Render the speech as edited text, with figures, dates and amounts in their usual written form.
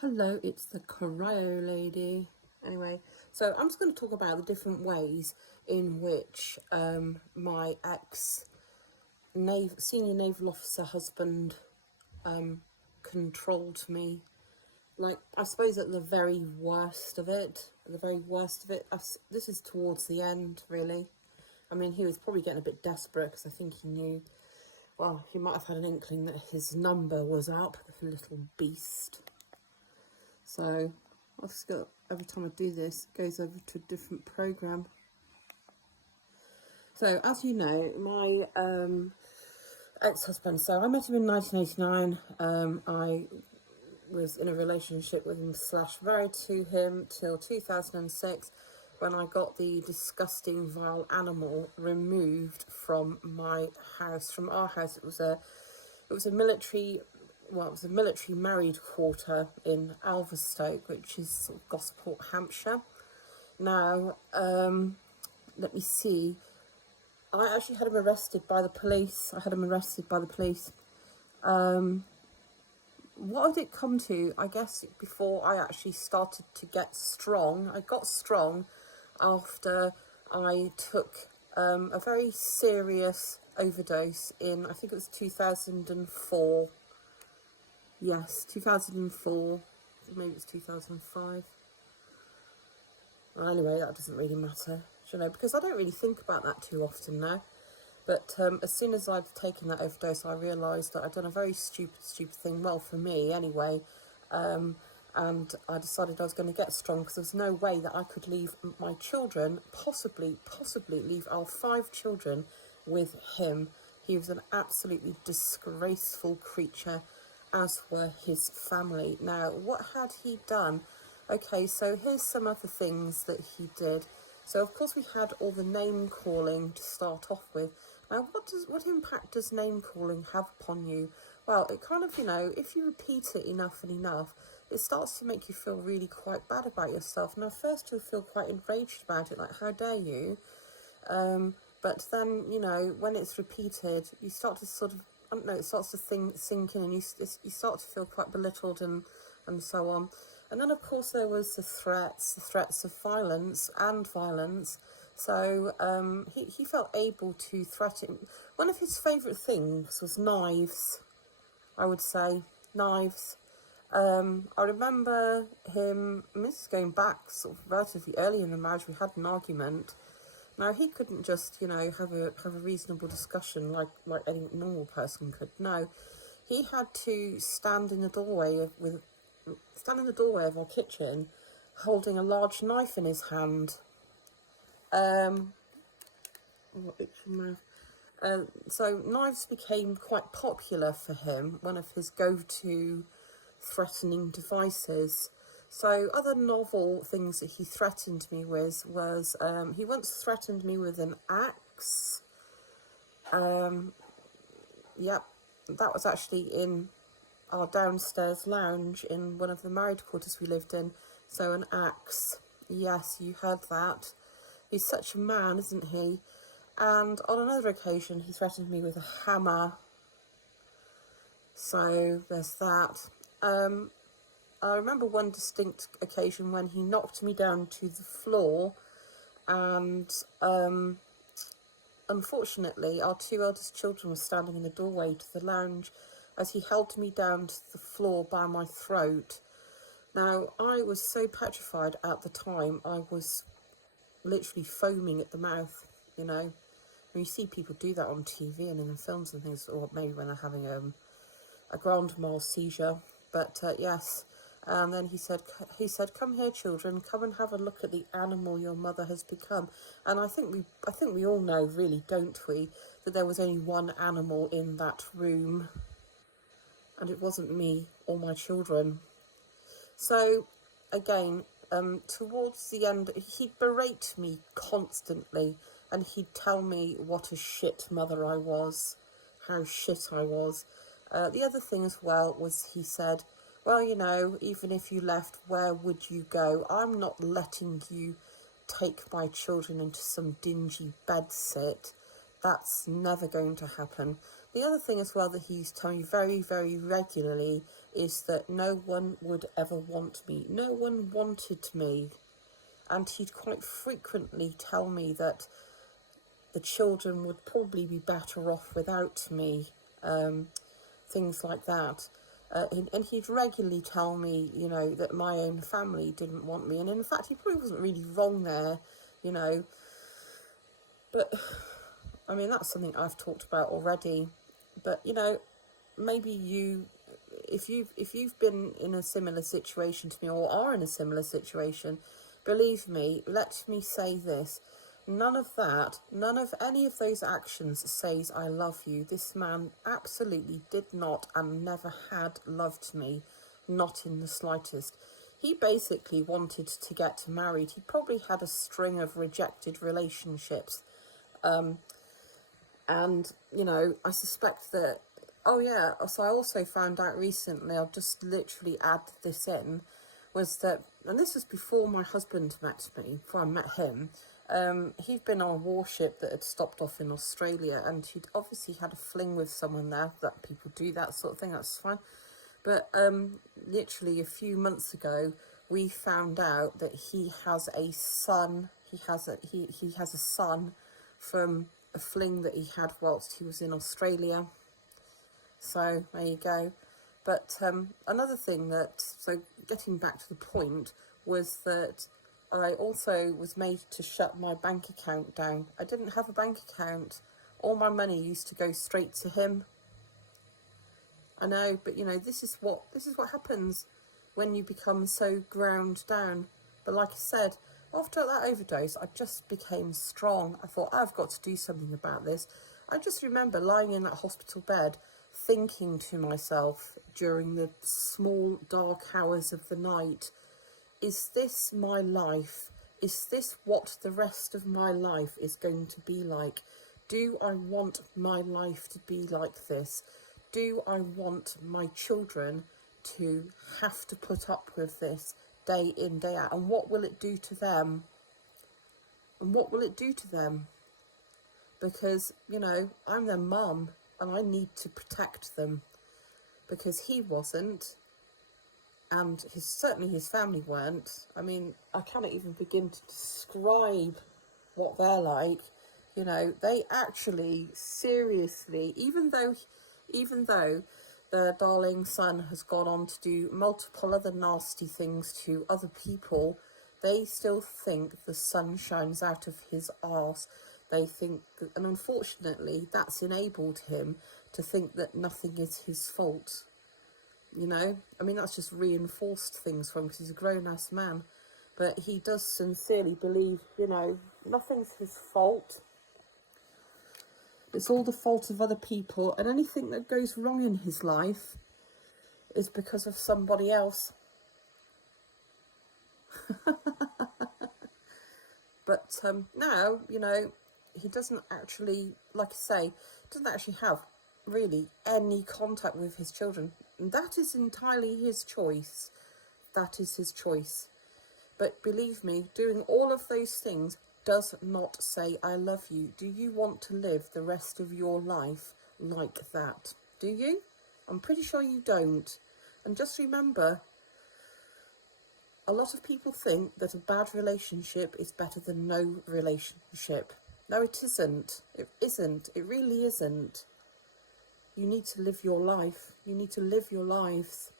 Hello, it's the Cryo Lady. Anyway, so I'm just going to talk about the different ways in which my senior naval officer husband controlled me. Like, I suppose at the very worst of it, this is towards the end, really. I mean, he was probably getting a bit desperate because I think he knew, well, he might have had an inkling that his number was up, the little beast. So I've just got, every time I do this, it goes over to a different program. So as you know, my ex-husband, so I met him in 1989. I was in a relationship with him / married to him till 2006, when I got the disgusting, vile animal removed from my house, from our house. It was a military married quarter in Alverstoke, which is sort of Gosport, Hampshire. Now, let me see. I actually had him arrested by the police. What did it come to? I guess before I actually started to get strong. I got strong after I took a very serious overdose in, I think it was 2004. Yes, 2004, maybe it's 2005. Well, anyway, that doesn't really matter, because I don't really think about that too often now. But as soon as I'd taken that overdose, I realised that I'd done a very stupid thing, well, for me anyway, and I decided I was going to get strong, because there was no way that I could leave my children, possibly leave our 5 children with him. He was an absolutely disgraceful creature, as were his family. Now, what had he done? Okay, so here's some other things that he did. So, of course, we had all the name calling to start off with. Now, what impact does name calling have upon you? Well, it kind of, if you repeat it enough and enough, it starts to make you feel really quite bad about yourself. Now, first you'll feel quite enraged about it, like, how dare you? But then, when it's repeated, you start to sort of, I don't know, it starts to sink in, and you start to feel quite belittled and so on. And then, of course, there was the threats of violence. So he felt able to threaten. One of his favourite things was knives, I would say. Knives. I remember him, this is going back sort of relatively early in the marriage, we had an argument. Now, he couldn't just, have a reasonable discussion like any normal person could. No, he had to stand in the doorway of our kitchen, holding a large knife in his hand. So knives became quite popular for him, one of his go-to threatening devices. So other novel things that he threatened me with was, he once threatened me with an axe. Yep, that was actually in our downstairs lounge in one of the married quarters we lived in. So an axe, yes, you heard that. He's such a man, isn't he? And on another occasion, he threatened me with a hammer. So there's that. I remember one distinct occasion when he knocked me down to the floor, and unfortunately our 2 eldest children were standing in the doorway to the lounge as he held me down to the floor by my throat. Now, I was so petrified at the time, I was literally foaming at the mouth, When you see people do that on TV and in the films and things, or maybe when they're having a grand mal seizure. But yes, and then he said, "Come here, children. Come and have a look at the animal your mother has become." And I think we all know, really, don't we, that there was only one animal in that room, and it wasn't me or my children. So, again, towards the end, he'd berate me constantly, and he'd tell me what a shit mother I was, how shit I was. The other thing as well was, he said, "Well, even if you left, where would you go? I'm not letting you take my children into some dingy bedsit. That's never going to happen." The other thing as well that he used to tell me very, very regularly is that no one would ever want me. No one wanted me. And he'd quite frequently tell me that the children would probably be better off without me, things like that. And he'd regularly tell me, you know, that my own family didn't want me. And in fact, he probably wasn't really wrong there, you know. But, I mean, that's something I've talked about already. But, you know, maybe if you've been in a similar situation to me, or are in a similar situation, believe me, let me say this. None of any of those actions says I love you. This man absolutely did not and never had loved me, not in the slightest. He basically wanted to get married. He probably had a string of rejected relationships. And, you know, I suspect that, oh yeah, so I also found out recently, I'll just literally add this in, was that, and this was before my husband met me, before I met him, he'd been on a warship that had stopped off in Australia, and he'd obviously had a fling with someone there. That people do that sort of thing, that's fine. But literally a few months ago, we found out that he has a son. He has a son from a fling that he had whilst he was in Australia. So there you go. But another thing that, so getting back to the point, was that I also was made to shut my bank account down. I didn't have a bank account. All my money used to go straight to him. I know, but you know, this is what happens when you become so ground down. But like I said, after that overdose, I just became strong. I thought, I've got to do something about this. I just remember lying in that hospital bed, thinking to myself during the small dark hours of the night, is this my life? Is this what the rest of my life is going to be like? Do I want my life to be like this? Do I want my children to have to put up with this day in, day out? And what will it do to them? And what will it do to them? Because, you know, I'm their mum and I need to protect them, because he wasn't, and certainly his family weren't. I mean, I cannot even begin to describe what they're like. You know, they actually, seriously, even though the darling son has gone on to do multiple other nasty things to other people, they still think the sun shines out of his arse. They think that, and unfortunately, that's enabled him to think that nothing is his fault. You know, I mean, that's just reinforced things for him because he's a grown-ass man. But he does sincerely believe, you know, nothing's his fault. It's all the fault of other people, and anything that goes wrong in his life is because of somebody else. But now, you know, he doesn't actually, like I say, doesn't actually have really any contact with his children. And that is entirely his choice. That is his choice. But believe me, doing all of those things does not say I love you. Do you want to live the rest of your life like that? Do you? I'm pretty sure you don't. And just remember, a lot of people think that a bad relationship is better than no relationship. No, it isn't. It isn't. It really isn't. You need to live your life. You need to live your lives.